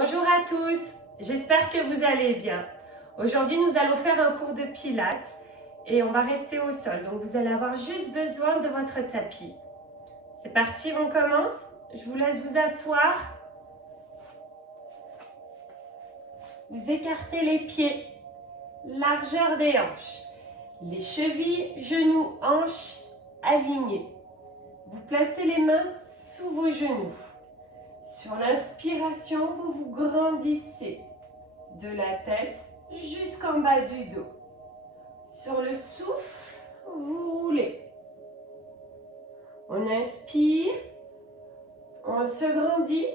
Bonjour à tous, j'espère que vous allez bien. Aujourd'hui, nous allons faire un cours de pilates et on va rester au sol. Donc, vous allez avoir juste besoin de votre tapis. C'est parti, on commence. Je vous laisse vous asseoir. Vous écartez les pieds, largeur des hanches. Les chevilles, genoux, hanches alignés. Vous placez les mains sous vos genoux. Sur l'inspiration, vous vous grandissez de la tête jusqu'en bas du dos. Sur le souffle, vous roulez. On inspire, on se grandit,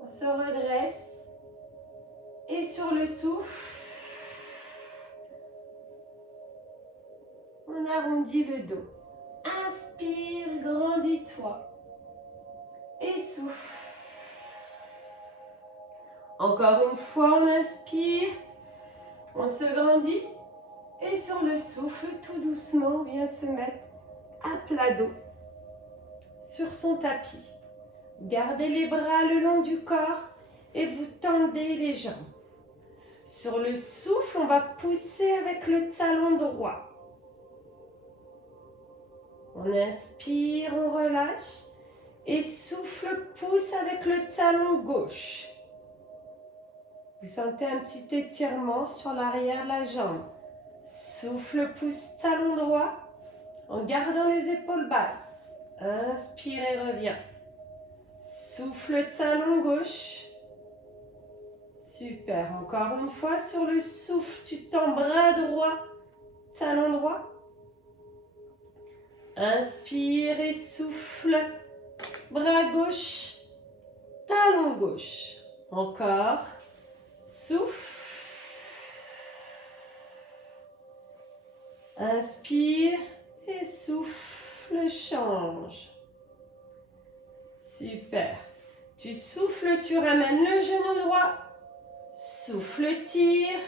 on se redresse. Et sur le souffle, on arrondit le dos. Inspire, grandis-toi. Et souffle. Encore une fois, on inspire, on se grandit. Et sur le souffle, tout doucement, on vient se mettre à plat dos sur son tapis. Gardez les bras le long du corps et vous tendez les jambes. Sur le souffle, on va pousser avec le talon droit. On inspire, on relâche. Et souffle, pousse avec le talon gauche. Vous sentez un petit étirement sur l'arrière de la jambe. Souffle, pousse, talon droit, en gardant les épaules basses. Inspire et reviens. Souffle, talon gauche. Super. Encore une fois, sur le souffle, tu tends bras droit, talon droit. Inspire et souffle. Bras gauche, talon gauche. Encore. Souffle. Inspire et souffle, change. Super. Tu souffles, tu ramènes le genou droit. Souffle, tire.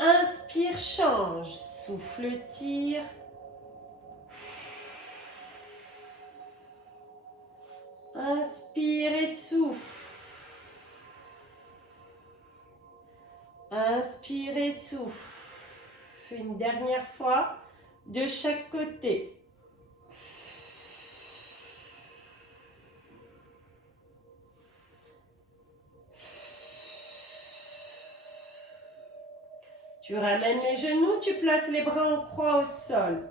Inspire, change. Souffle, tire. Inspire et souffle. Inspire et souffle. Une dernière fois, de chaque côté. Tu ramènes les genoux, tu places les bras en croix au sol.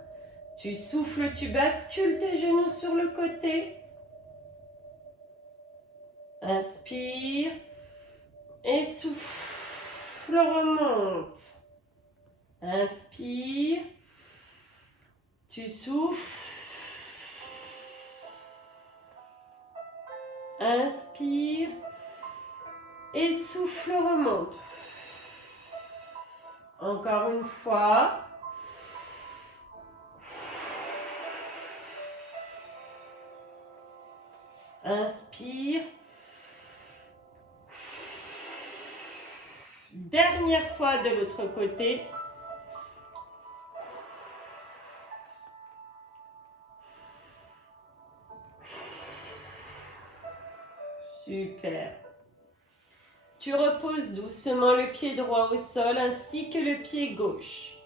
Tu souffles, tu bascules tes genoux sur le côté. Inspire et souffle, remonte. Inspire, tu souffles. Inspire et souffle, remonte. Encore une fois. Inspire. Dernière fois de l'autre côté. Super. Tu reposes doucement le pied droit au sol ainsi que le pied gauche.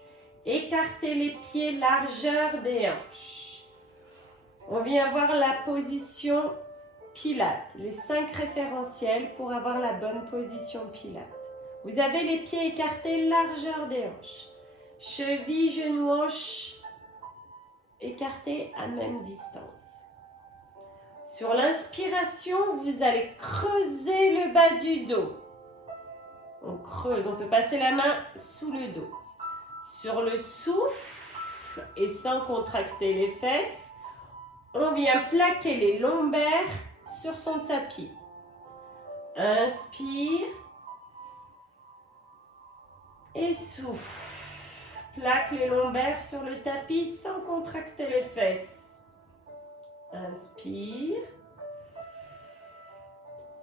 Écartez les pieds, largeur des hanches. On vient voir la position Pilates, les 5 référentiels pour avoir la bonne position Pilates. Vous avez les pieds écartés, largeur des hanches. Cheville, genoux, hanches écartés à même distance. Sur l'inspiration, vous allez creuser le bas du dos. On creuse, on peut passer la main sous le dos. Sur le souffle et sans contracter les fesses, on vient plaquer les lombaires sur son tapis. Inspire et souffle. Plaque les lombaires sur le tapis sans contracter les fesses. Inspire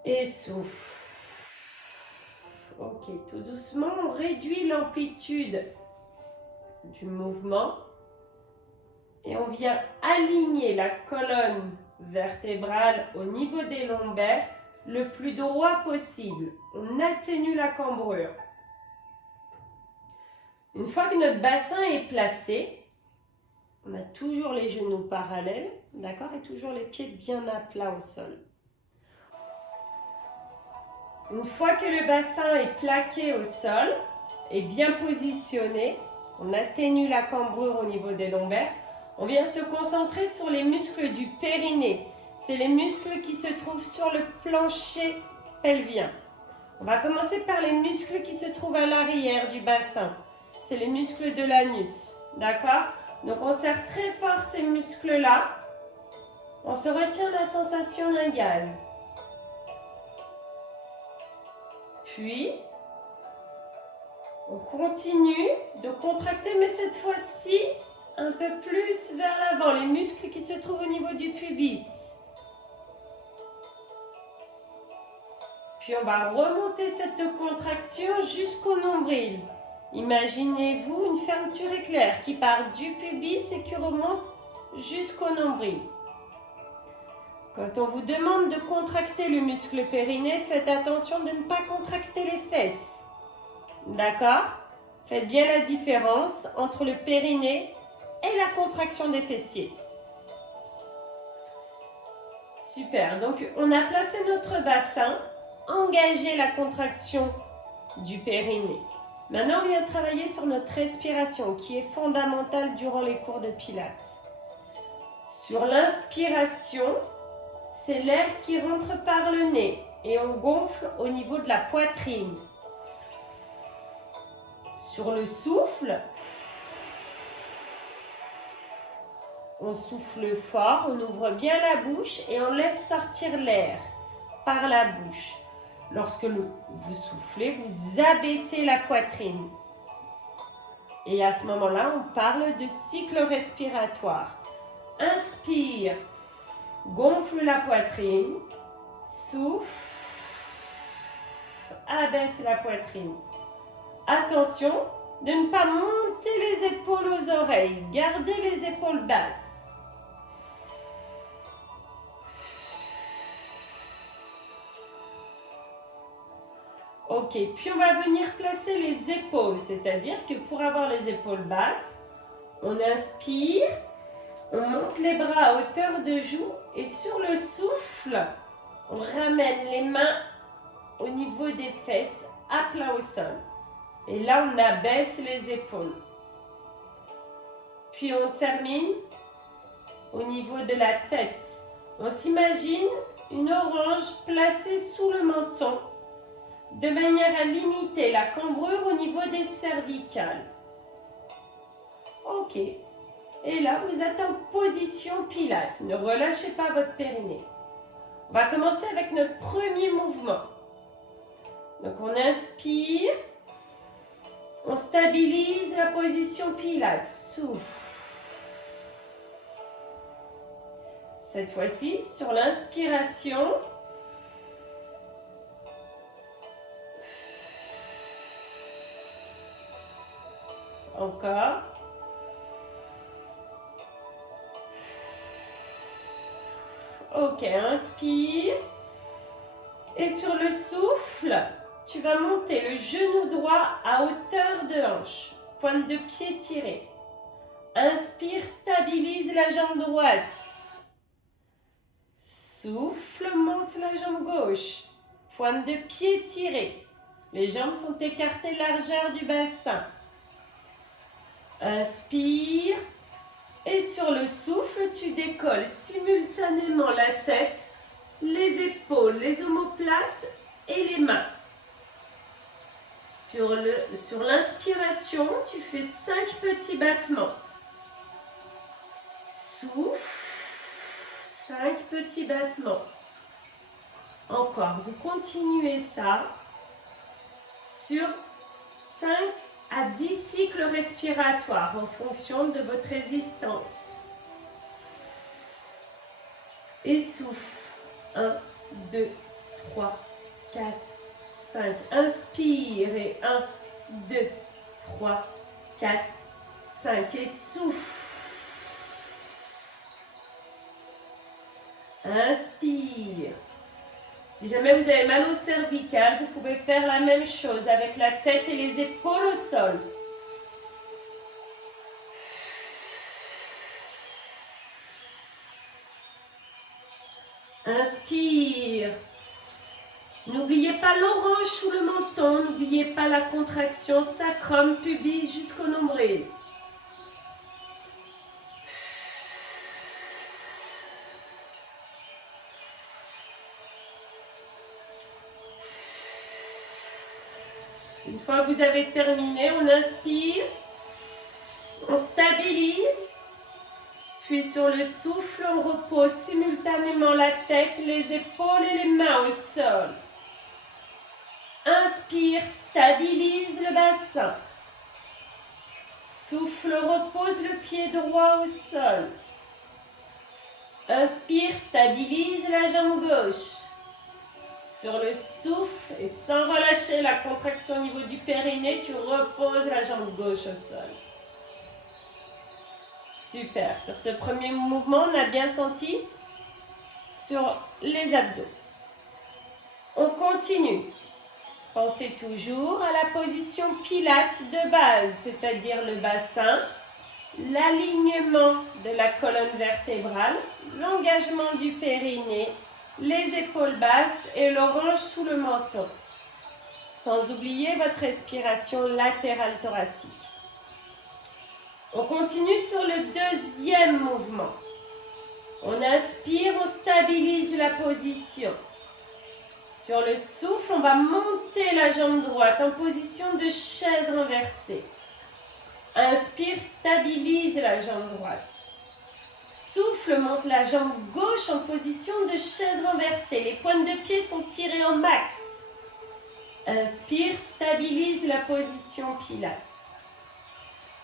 et souffle. Ok, tout doucement, on réduit l'amplitude du mouvement et on vient aligner la colonne vertébrale au niveau des lombaires le plus droit possible. On atténue la cambrure. Une fois que notre bassin est placé, on a toujours les genoux parallèles, d'accord, et toujours les pieds bien à plat au sol. Une fois que le bassin est plaqué au sol et bien positionné, on atténue la cambrure au niveau des lombaires, on vient se concentrer sur les muscles du périnée. C'est les muscles qui se trouvent sur le plancher pelvien. On va commencer par les muscles qui se trouvent à l'arrière du bassin. C'est les muscles de l'anus, d'accord? Donc on serre très fort ces muscles-là. On se retient la sensation d'un gaz. Puis, on continue de contracter, mais cette fois-ci, un peu plus vers l'avant, les muscles qui se trouvent au niveau du pubis. Puis on va remonter cette contraction jusqu'au nombril. Imaginez-vous une fermeture éclair qui part du pubis et qui remonte jusqu'au nombril. Quand on vous demande de contracter le muscle périnée, faites attention de ne pas contracter les fesses. D'accord? Faites bien la différence entre le périnée et la contraction des fessiers. Super, donc on a placé notre bassin, engagé la contraction du périnée. Maintenant, on vient travailler sur notre respiration qui est fondamentale durant les cours de Pilates. Sur l'inspiration, c'est l'air qui rentre par le nez et on gonfle au niveau de la poitrine. Sur le souffle, on souffle fort, on ouvre bien la bouche et on laisse sortir l'air par la bouche. Lorsque vous soufflez, vous abaissez la poitrine. Et à ce moment-là, on parle de cycle respiratoire. Inspire, gonfle la poitrine, souffle, abaisse la poitrine. Attention de ne pas monter les épaules aux oreilles, gardez les épaules basses. Ok, puis on va venir placer les épaules, c'est-à-dire que pour avoir les épaules basses, on inspire, on monte les bras à hauteur de joue et sur le souffle, on ramène les mains au niveau des fesses, à plat au sol. Et là, on abaisse les épaules. Puis on termine au niveau de la tête. On s'imagine une orange placée sous le menton, de manière à limiter la cambrure au niveau des cervicales. Ok. Et là, vous êtes en position Pilates. Ne relâchez pas votre périnée. On va commencer avec notre premier mouvement. Donc, on inspire. On stabilise la position Pilates. Souffle. Cette fois-ci, sur l'inspiration, encore. Ok, inspire. Et sur le souffle, tu vas monter le genou droit à hauteur de hanche. Pointe de pied tirée. Inspire, stabilise la jambe droite. Souffle, monte la jambe gauche. Pointe de pied tirée. Les jambes sont écartées, largeur du bassin. Inspire. Et sur le souffle, tu décolles simultanément la tête, les épaules, les omoplates et les mains. Sur l'inspiration, tu fais 5 petits battements. Souffle, 5 petits battements. Encore, vous continuez ça sur 5 à 10 cycles respiratoires en fonction de votre résistance. Et souffle. 1, 2, 3, 4, 5. Inspire et 1, 2, 3, 4, 5. Et souffle. Inspire. Si jamais vous avez mal au cervical, vous pouvez faire la même chose avec la tête et les épaules au sol. Inspire. N'oubliez pas l'orange sous le menton, n'oubliez pas la contraction sacrum, pubis jusqu'au nombril. Une fois que vous avez terminé, on inspire, on stabilise, puis sur le souffle, on repose simultanément la tête, les épaules et les mains au sol. Inspire, stabilise le bassin. Souffle, repose le pied droit au sol. Inspire, stabilise la jambe gauche. Sur le souffle et sans relâcher la contraction au niveau du périnée, tu reposes la jambe gauche au sol. Super. Sur ce premier mouvement, on a bien senti sur les abdos. On continue. Pensez toujours à la position pilates de base, c'est-à-dire le bassin, l'alignement de la colonne vertébrale, l'engagement du périnée, les épaules basses et l'orange sous le menton. Sans oublier votre respiration latérale thoracique. On continue sur le deuxième mouvement. On inspire, on stabilise la position. Sur le souffle, on va monter la jambe droite en position de chaise renversée. Inspire, stabilise la jambe droite. Souffle, monte la jambe gauche en position de chaise renversée. Les pointes de pied sont tirées au max. Inspire, stabilise la position pilates.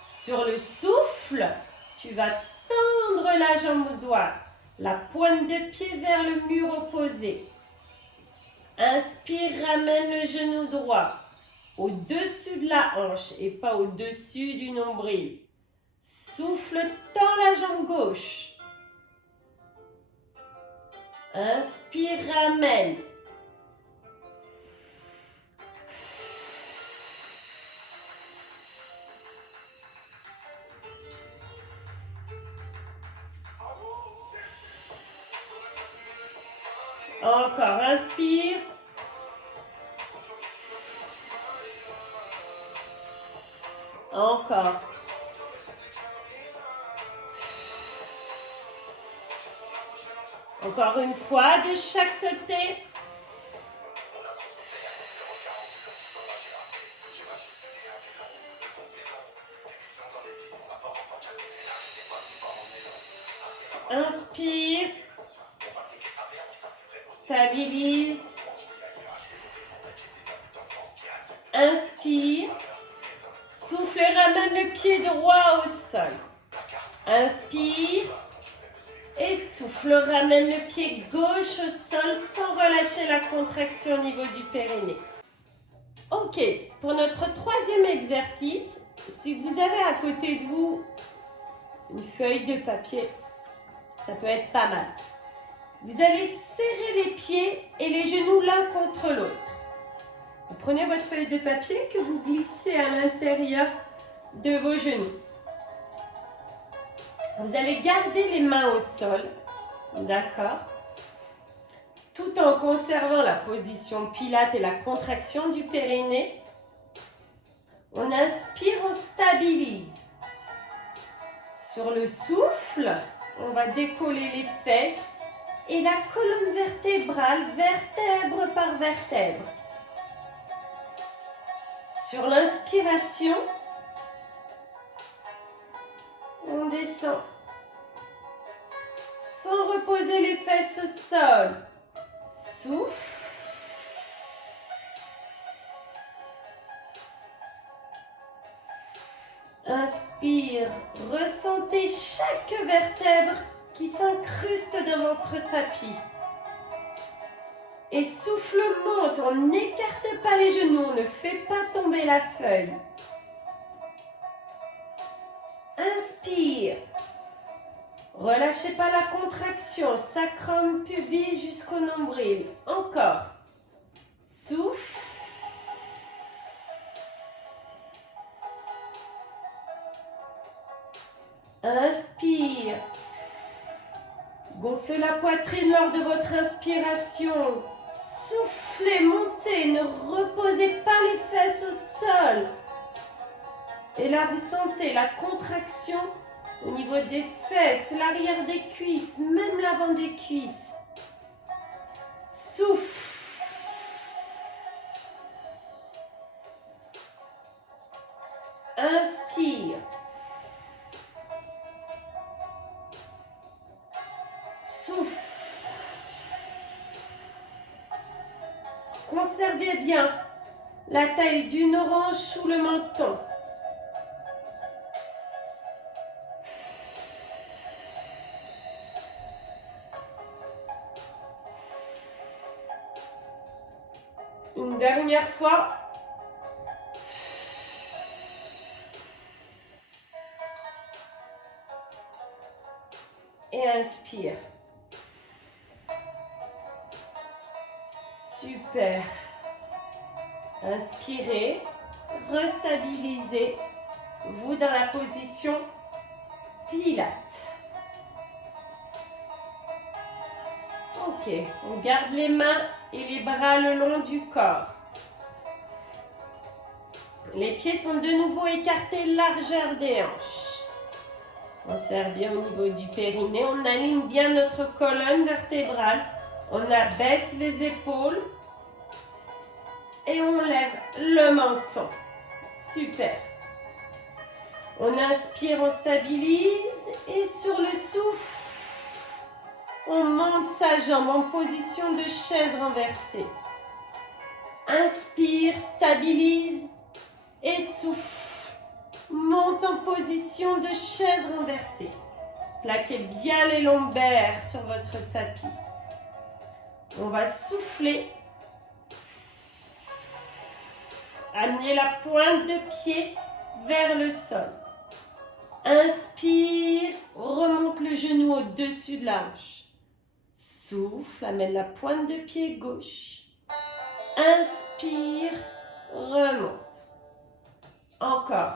Sur le souffle, tu vas tendre la jambe droite, la pointe de pied vers le mur opposé. Inspire, ramène le genou droit au-dessus de la hanche et pas au-dessus du nombril. Souffle, tends la jambe gauche. Inspire, ramène. Encore, inspire. Encore. Encore une fois, de chaque côté. Inspire. Stabilise. Inspire. Souffle et ramène le pied droit au sol. Inspire. Et souffle, ramène le pied gauche au sol sans relâcher la contraction au niveau du périnée. Ok, pour notre troisième exercice, si vous avez à côté de vous une feuille de papier, ça peut être pas mal. Vous allez serrer les pieds et les genoux l'un contre l'autre. Vous prenez votre feuille de papier que vous glissez à l'intérieur de vos genoux. Vous allez garder les mains au sol, d'accord, tout en conservant la position pilates et la contraction du périnée. On inspire, on stabilise. Sur le souffle, on va décoller les fesses et la colonne vertébrale, vertèbre par vertèbre. Sur l'inspiration, on descend. Sans reposer les fesses au sol. Souffle. Inspire. Ressentez chaque vertèbre qui s'incruste dans votre tapis. Et souffle monte. On n'écarte pas les genoux. On ne fait pas tomber la feuille. Inspire. Relâchez pas la contraction, sacrum, pubis jusqu'au nombril. Encore. Souffle. Inspire. Gonflez la poitrine lors de votre inspiration. Soufflez, montez, ne reposez pas les fesses au sol. Et là, vous sentez la contraction au niveau des fesses, l'arrière des cuisses, même l'avant des cuisses. Souffle. Inspire. Souffle. Conservez bien la taille d'une orange sous le menton. Une dernière fois. Et inspire. Super. Inspirez, restabilisez-vous dans la position Pilates. Ok, on garde les mains et les bras le long du corps. Les pieds sont de nouveau écartés, largeur des hanches. On serre bien au niveau du périnée, on aligne bien notre colonne vertébrale. On abaisse les épaules et on lève le menton. Super. On inspire, on stabilise et sur le souffle, on monte sa jambe en position de chaise renversée. Inspire, stabilise et souffle. Monte en position de chaise renversée. Plaquez bien les lombaires sur votre tapis. On va souffler. Amenez la pointe de pied vers le sol. Inspire, remonte le genou au-dessus de la hanche. Souffle, amène la pointe de pied gauche. Inspire, remonte. Encore.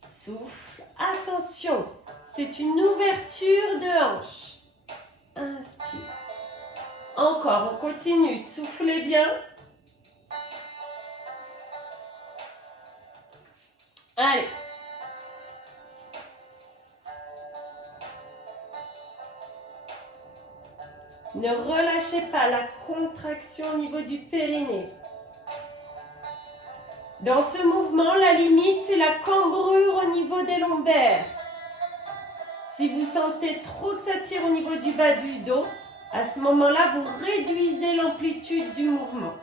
Souffle, attention, c'est une ouverture de hanche. Inspire. Encore, on continue, soufflez bien. Allez. Ne relâchez pas la contraction au niveau du périnée. Dans ce mouvement, la limite, c'est la cambrure au niveau des lombaires. Si vous sentez trop que ça tire au niveau du bas du dos, à ce moment-là, vous réduisez l'amplitude du mouvement.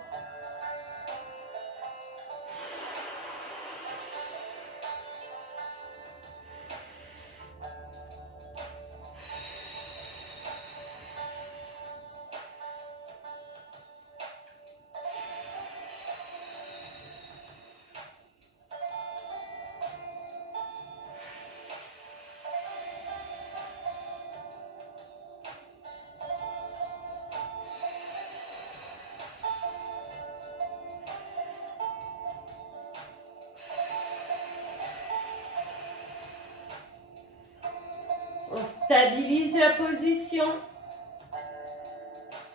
On stabilise la position.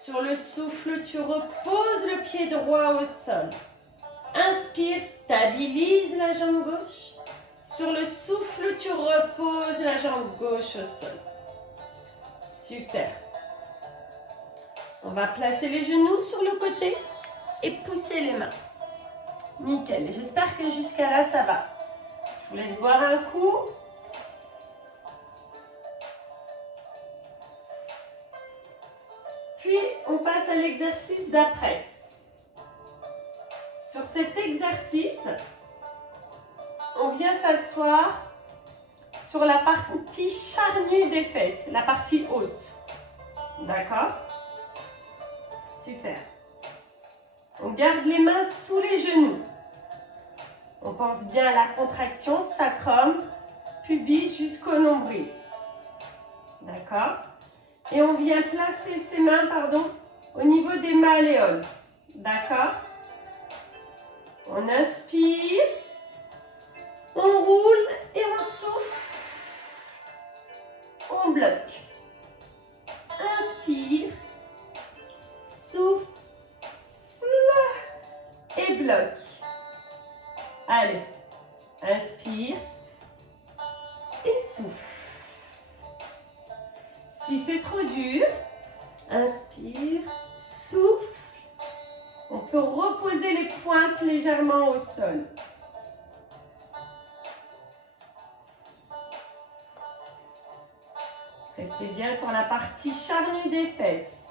Sur le souffle, tu reposes le pied droit au sol. Inspire, stabilise la jambe gauche. Sur le souffle, tu reposes la jambe gauche au sol. Super. On va placer les genoux sur le côté et pousser les mains. Nickel. J'espère que jusqu'à là, ça va. Je vous laisse boire un coup. Puis, on passe à l'exercice d'après. Sur cet exercice, on vient s'asseoir sur la partie charnue des fesses, la partie haute. D'accord? Super. On garde les mains sous les genoux. On pense bien à la contraction sacrum, pubis jusqu'au nombril. D'accord? Et on vient placer ses mains, au niveau des malléoles. D'accord? On inspire, on roule et on souffle. On bloque. Inspire, souffle et bloque. Allez, inspire et souffle. Si c'est trop dur, inspire, souffle. On peut reposer les pointes légèrement au sol. Restez bien sur la partie charnue des fesses.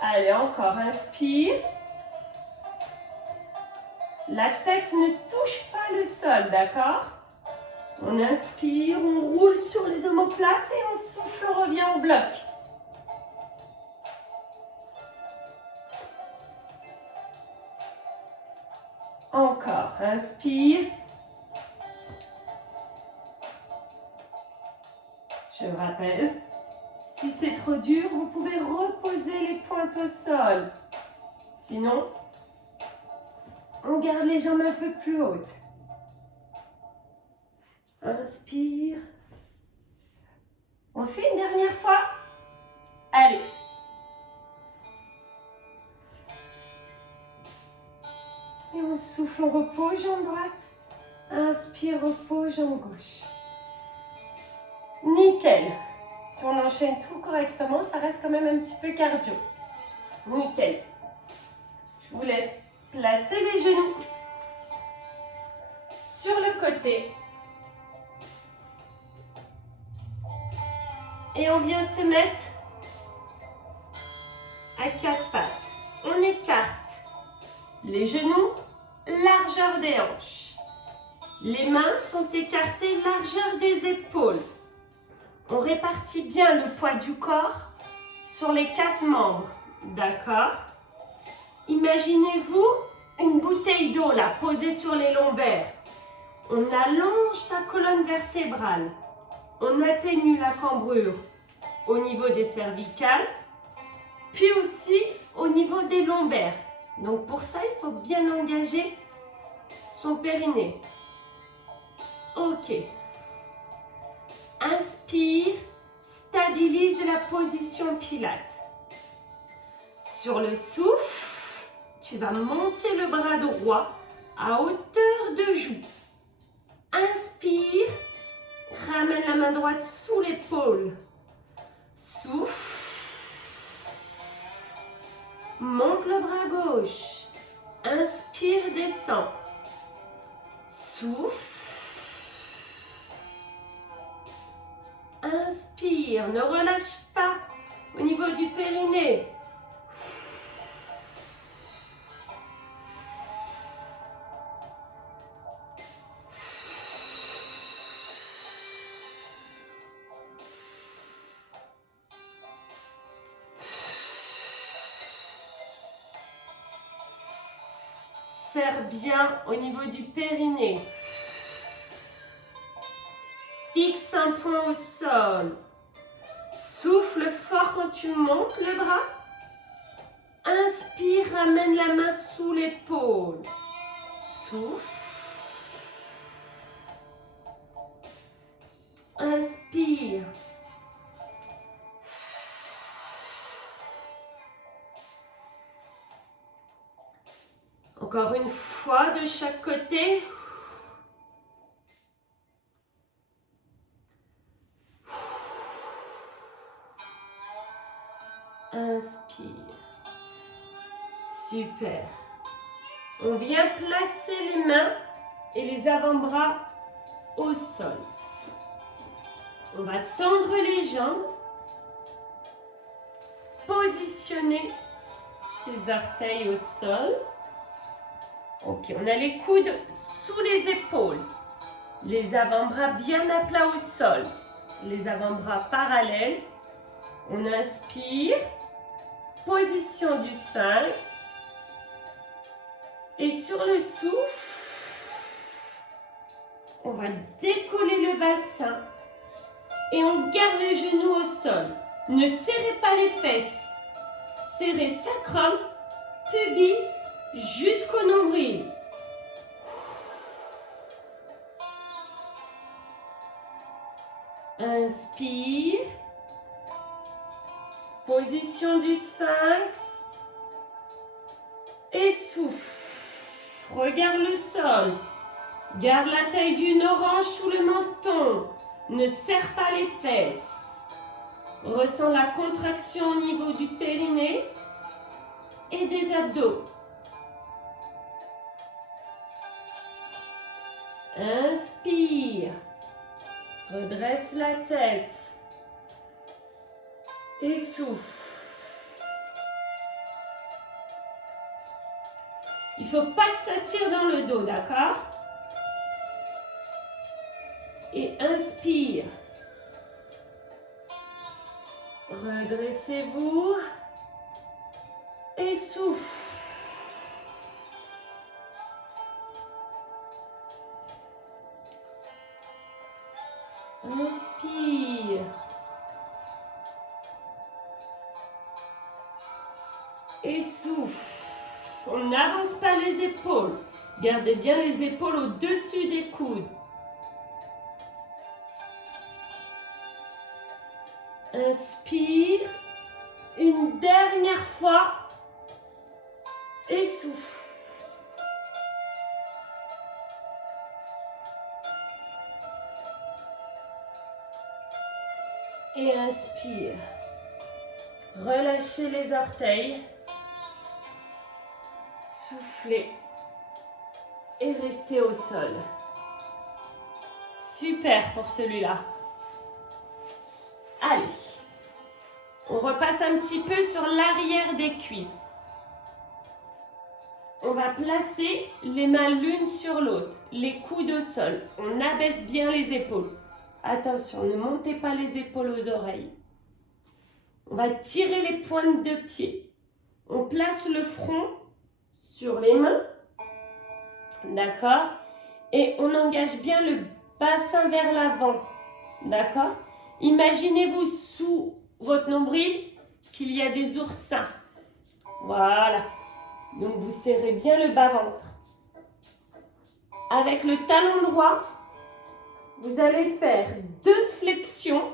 Allez, encore, inspire. La tête ne touche pas le sol, d'accord? On inspire, on roule sur les omoplates et on souffle, on revient au bloc. Encore, inspire. Je rappelle, si c'est trop dur, vous pouvez reposer les pointes au sol. Sinon, on garde les jambes un peu plus hautes. Inspire. On le fait une dernière fois. Allez. Et on souffle, on repose, jambe droite. Inspire, repose, jambe gauche. Nickel. Si on enchaîne tout correctement, ça reste quand même un petit peu cardio. Nickel. Je vous laisse placer les genoux sur le côté. Et on vient se mettre à quatre pattes. On écarte les genoux, largeur des hanches. Les mains sont écartées, largeur des épaules. On répartit bien le poids du corps sur les quatre membres. D'accord? Imaginez-vous une bouteille d'eau là, posée sur les lombaires. On allonge sa colonne vertébrale. On atténue la cambrure au niveau des cervicales, puis aussi au niveau des lombaires. Donc pour ça, il faut bien engager son périnée. Ok. Inspire, stabilise la position pilate. Sur le souffle, tu vas monter le bras droit à hauteur de joue. Inspire, ramène la main droite sous l'épaule. Souffle. Monte le bras gauche. Inspire, descend. Souffle. Inspire, ne relâche pas au niveau du périnée. Serre bien au niveau du périnée. Fixe un point au sol. Souffle fort quand tu montes le bras. Inspire, ramène la main sous l'épaule. Souffle. Inspire. Encore une fois de chaque côté. Inspire. Super. On vient placer les mains et les avant-bras au sol. On va tendre les jambes. Positionner ses orteils au sol. Ok, on a les coudes sous les épaules. Les avant-bras bien à plat au sol. Les avant-bras parallèles. On inspire. Position du sphinx. Et sur le souffle, on va décoller le bassin et on garde les genoux au sol. Ne serrez pas les fesses. Serrez sacrum, pubis jusqu'au nombril. Inspire. Position du sphinx. Et souffle. Regarde le sol. Garde la taille d'une orange sous le menton. Ne serre pas les fesses. Ressens la contraction au niveau du périnée et des abdos. Inspire. Redresse la tête. Et souffle. Il ne faut pas que ça tire dans le dos, d'accord? Et inspire. Redressez-vous. Et souffle. Inspire. Et souffle. On n'avance pas les épaules. Gardez bien les épaules au-dessus des coudes. Inspire. Une dernière fois. Et souffle. Et inspire. Relâchez les orteils. Soufflez. Et restez au sol. Super pour celui-là. Allez. On repasse un petit peu sur l'arrière des cuisses. On va placer les mains l'une sur l'autre, les coudes au sol. On abaisse bien les épaules. Attention, ne montez pas les épaules aux oreilles. On va tirer les pointes de pied. On place le front sur les mains. D'accord? Et on engage bien le bassin vers l'avant. D'accord? Imaginez-vous sous votre nombril qu'il y a des oursins. Voilà. Donc vous serrez bien le bas-ventre. Avec le talon droit, vous allez faire 2 flexions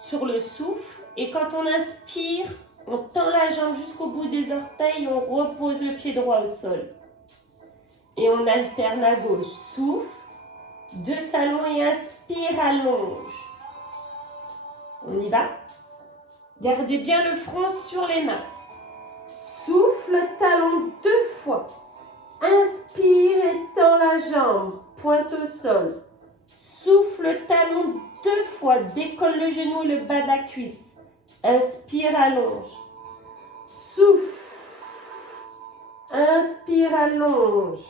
sur le souffle. Et quand on inspire, on tend la jambe jusqu'au bout des orteils et on repose le pied droit au sol. Et on alterne à gauche. Souffle, 2 talons et inspire, allonge. On y va. Gardez bien le front sur les mains. Souffle, talon 2 fois. Inspire et tend la jambe. Pointe au sol. Souffle, talon 2 fois. Décolle le genou et le bas de la cuisse. Inspire, allonge. Souffle. Inspire, allonge.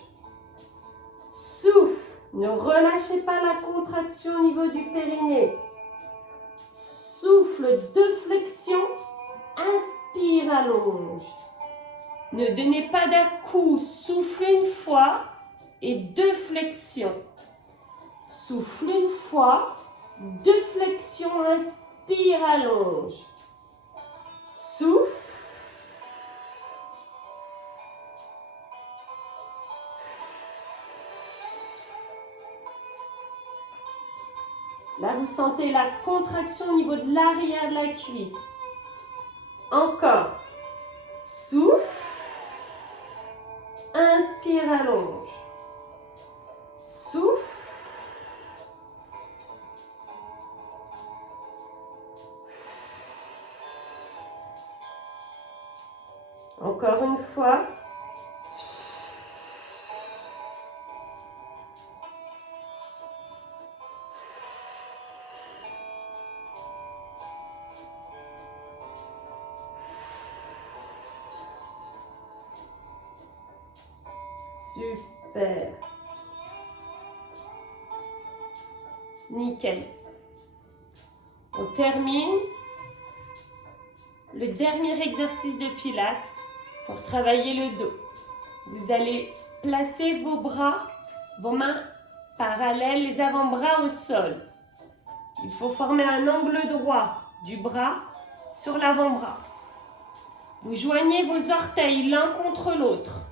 Souffle. Ne relâchez pas la contraction au niveau du périnée. Souffle, 2 flexions. Inspire, allonge. Ne donnez pas d'un coup. Souffle une fois et 2 flexions. Souffle une fois, 2 flexions. Inspire, allonge. Souffle. Là, vous sentez la contraction au niveau de l'arrière de la cuisse. Encore. Souffle. Inspire, allonge. Souffle. Encore une fois. Super. Nickel. On termine le dernier exercice de pilates pour travailler le dos. Vous allez placer vos bras, vos mains parallèles, les avant-bras au sol. Il faut former un angle droit du bras sur l'avant-bras. Vous joignez vos orteils l'un contre l'autre.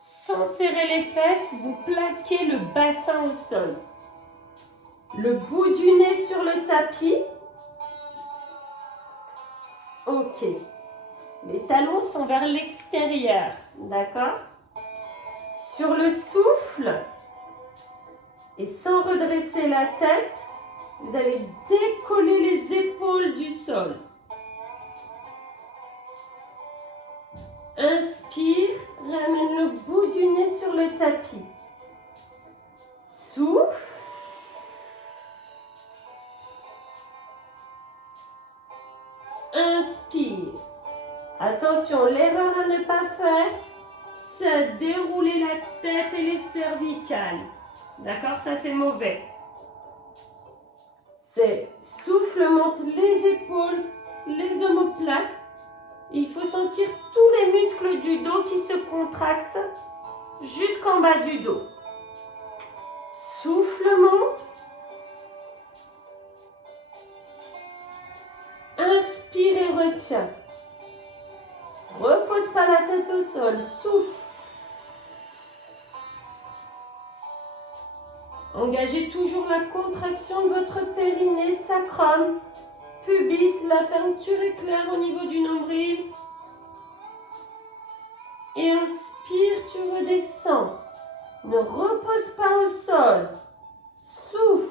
Sans serrer les fesses, vous plaquez le bassin au sol. Le bout du nez sur le tapis. Ok. Les talons sont vers l'extérieur. D'accord? Sur le souffle, et sans redresser la tête, vous allez décoller les épaules du sol. Inspire, ramène le bout du nez sur le tapis. Souffle. Inspire. Attention, l'erreur à ne pas faire, c'est dérouler la tête et les cervicales. D'accord? Ça, c'est mauvais. C'est souffle, monte les épaules, les omoplates. Il faut sentir tous les muscles du dos qui se contractent jusqu'en bas du dos. Souffle, monte. Inspire et retiens. Repose pas la tête au sol. Souffle. Engagez toujours la contraction de votre périnée, sacrum, pubis, la fermeture éclair au niveau du nombril. Et inspire, tu redescends. Ne repose pas au sol. Souffle.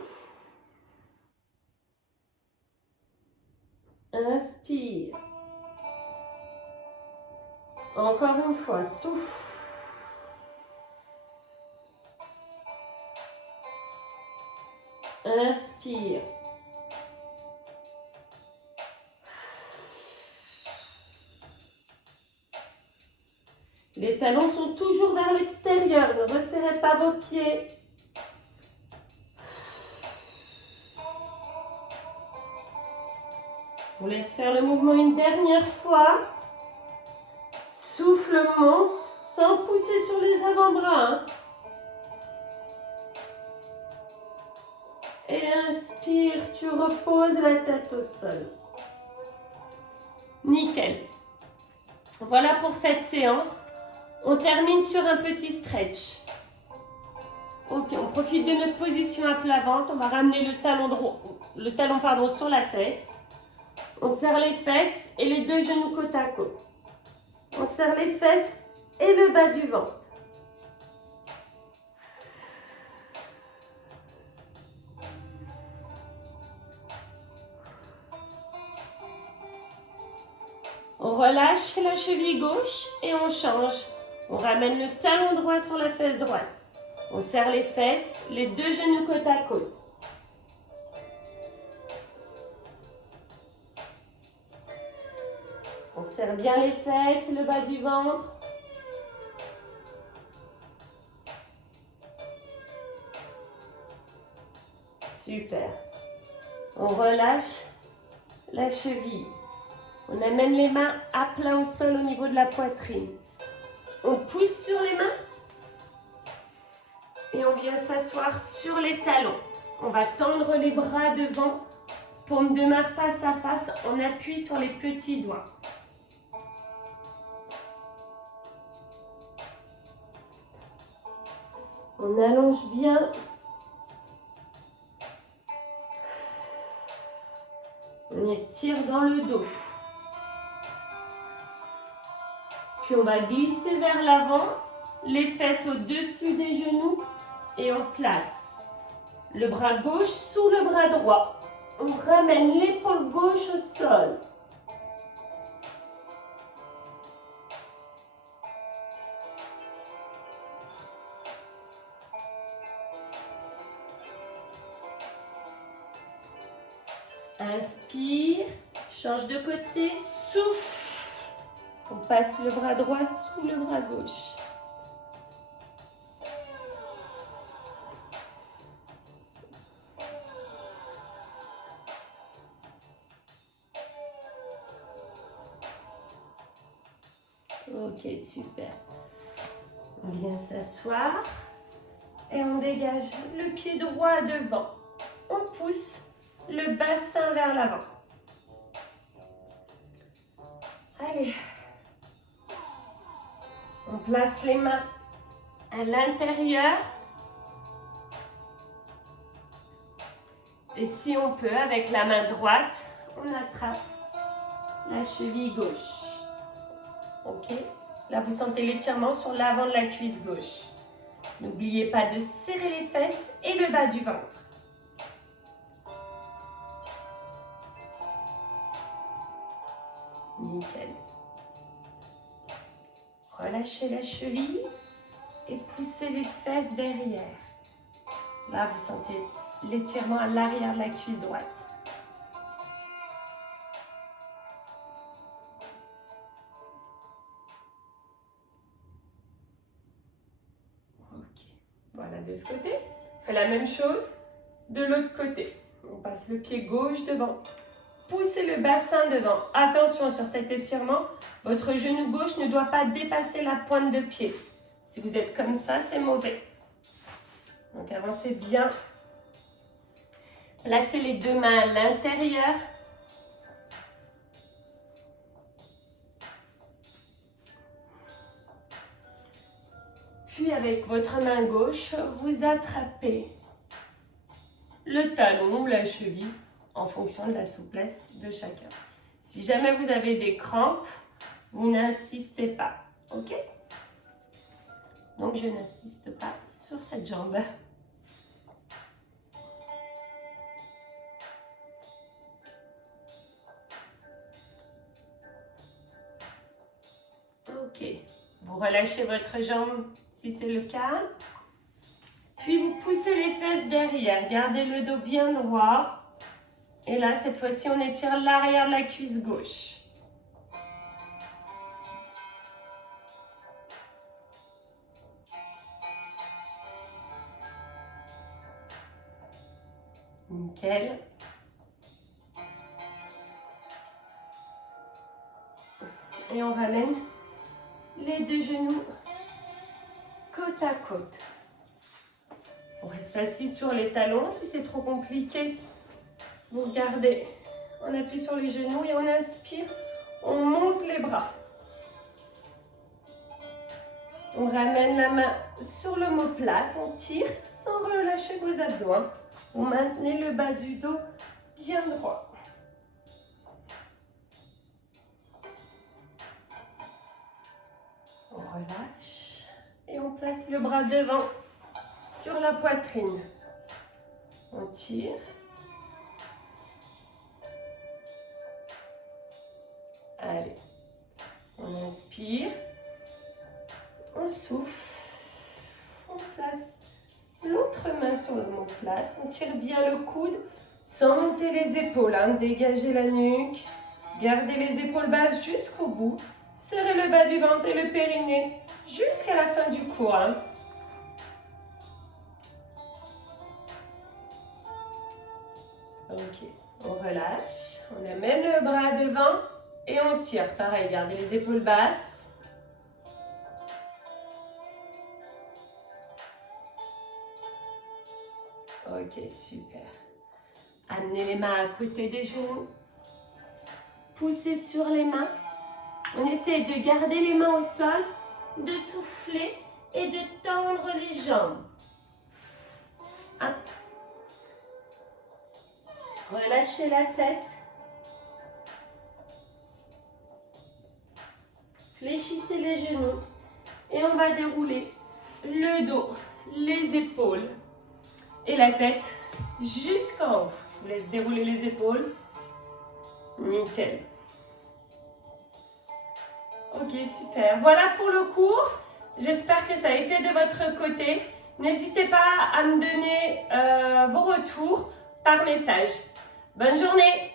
Inspire. Encore une fois, souffle. Inspire. Les talons sont toujours vers l'extérieur. Ne resserrez pas vos pieds. Je vous laisse faire le mouvement une dernière fois. Souffle, monte, sans pousser sur les avant-bras. Hein. Et inspire, tu reposes la tête au sol. Nickel. Voilà pour cette séance. On termine sur un petit stretch. Ok, on profite de notre position à plat ventre. On va ramener le talon sur la fesse. On serre les fesses et les deux genoux côte à côte. On serre les fesses et le bas du ventre. On relâche la cheville gauche et on change. On ramène le talon droit sur la fesse droite. On serre les fesses, les deux genoux côte à côte. On serre bien les fesses, le bas du ventre. Super. On relâche la cheville. On amène les mains à plat au sol au niveau de la poitrine. On pousse sur les mains et on vient s'asseoir sur les talons. On va tendre les bras devant, paume de main face à face. On appuie sur les petits doigts. On allonge bien. On étire dans le dos. Puis on va glisser vers l'avant, les fesses au-dessus des genoux et on place le bras gauche sous le bras droit. On ramène l'épaule gauche au sol. Inspire, change de côté, souffle. On passe le bras droit sous le bras gauche. Ok, super. On vient s'asseoir et on dégage le pied droit devant. On pousse le bassin vers l'avant. Allez. On place les mains à l'intérieur. Et si on peut, avec la main droite, on attrape la cheville gauche. Ok? Là, vous sentez l'étirement sur l'avant de la cuisse gauche. N'oubliez pas de serrer les fesses et le bas du ventre. Nickel. Relâchez la cheville et poussez les fesses derrière. Là, vous sentez l'étirement à l'arrière de la cuisse droite. Ok. Voilà de ce côté. On fait la même chose de l'autre côté. On passe le pied gauche devant. Poussez le bassin devant. Attention sur cet étirement, votre genou gauche ne doit pas dépasser la pointe de pied. Si vous êtes comme ça, c'est mauvais. Donc avancez bien. Placez les deux mains à l'intérieur. Puis avec votre main gauche, vous attrapez le talon ou la cheville en fonction de la souplesse de chacun. Si jamais vous avez des crampes, vous n'insistez pas, ok? Donc je n'insiste pas sur cette jambe. Ok, vous relâchez votre jambe si c'est le cas. Puis vous poussez les fesses derrière, gardez le dos bien droit. Et là, cette fois-ci, on étire l'arrière de la cuisse gauche. Nickel. Et on ramène les deux genoux côte à côte. On reste assis sur les talons. Si c'est trop compliqué, vous regardez. On appuie sur les genoux et on inspire. On monte les bras. On ramène la main sur l'omoplate. On tire sans relâcher vos abdos. Vous maintenez le bas du dos bien droit. On relâche et on place le bras devant sur la poitrine. On tire. Allez, on inspire, on souffle, on place l'autre main sur l'omoplate, on tire bien le coude sans monter les épaules, hein. Dégagez la nuque, gardez les épaules basses jusqu'au bout, serrez le bas du ventre et le périnée jusqu'à la fin du cours. Hein. Ok, on relâche, on amène le bras devant et on tire. Pareil, gardez les épaules basses. Ok, super. Amenez les mains à côté des genoux. Poussez sur les mains. On essaie de garder les mains au sol, de souffler et de tendre les jambes. Hop. Relâchez la tête. Fléchissez les genoux. Et on va dérouler le dos, les épaules et la tête jusqu'en haut. Je vous laisse dérouler les épaules. Nickel. Ok, super. Voilà pour le cours. J'espère que ça a été de votre côté. N'hésitez pas à me donner vos retours par message. Bonne journée!